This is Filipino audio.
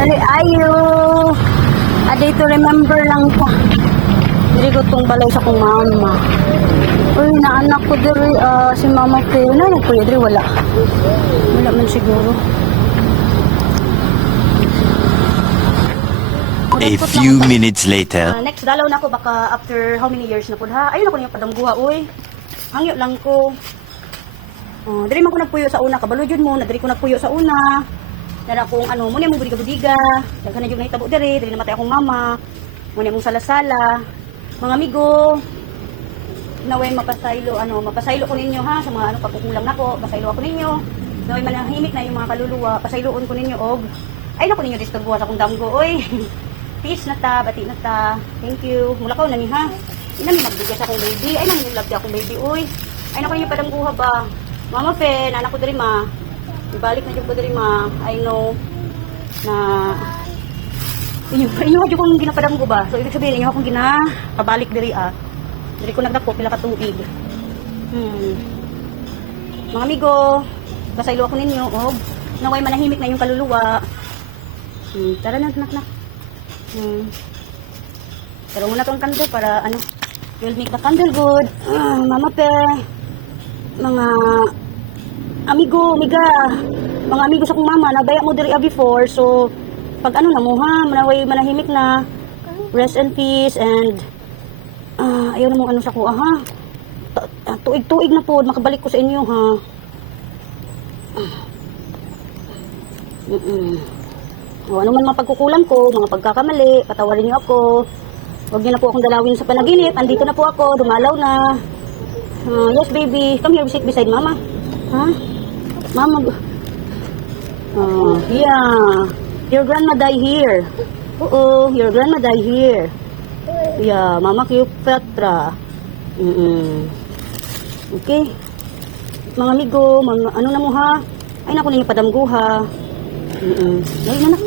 Dali ayo. A day to remember lang ko. Dili ko tong balay sa kong mama. Uy, naanak ko diri si mama ko. Na ko diri wala. Wala man siguro. A few minutes later. Next dalaw na ko baka after how many years na pud ha. Ayun ako niya padangguha oy. Hangyo lang ko. Diri man ko nagpuyo sa una, kabalo jud mo, na diri ko nagpuyo sa una. Dala kong ano, muna mong budiga-budiga. Daghan na jud nahitabo diri namatay akong mama. Muna mong sala-sala. Mga amigo, naway mapasaylo ko ninyo ha sa mga ano pagkukulang nako, pasaylo ako ninyo. Naway manahimik na yung mga kaluluwa, pasayloon ko ninyo og ay nako ninyo disturbuhan sa akong damgo oy. Peace na ta, bati na ta. Thank you. Mula ko na ni ha. Ina mi magbigay sa akong baby. Ay nang nilabdi akong baby oy. Ay nako ninyo padangguha ba. Mama Fe, anak ko diri ma. Ibalik na jud ko diri ma. I know na inyo kong ginapadanggo ba. So ibig sabihin inyo akong ginapabalik diri Diri ko nagdako pila ka tuig. Mga amigo, pasaylo ako ninyo og naway manahimik na yung kaluluwa. Tara na nak. Pero muna tong candle para ano, you'll make the candle good. Mama Pe, mga amigo, mga amigo sa kong mama, nabaya mo diri before, so pag ano na mo ha, manaway manahimik na, rest in peace, and ayaw na mong ano sa kuha ha, tuig-tuig na po, makabalik ko sa inyo ha. Ano man mapagkukulang ko, mga pagkakamali, patawarin niyo ako. Huwag niyo na po akong dalawin sa panaginip, andito na po ako, dumalaw na. Yes baby, come here, sit beside mama. Ha? Mama. Yeah. Your grandma die here. Oo, your grandma die here. Yeah, mama Cleopatra. Okay. Mga amigo, mga ano na mo ha? Ay naku ninyo padamgo ha. Ayun na.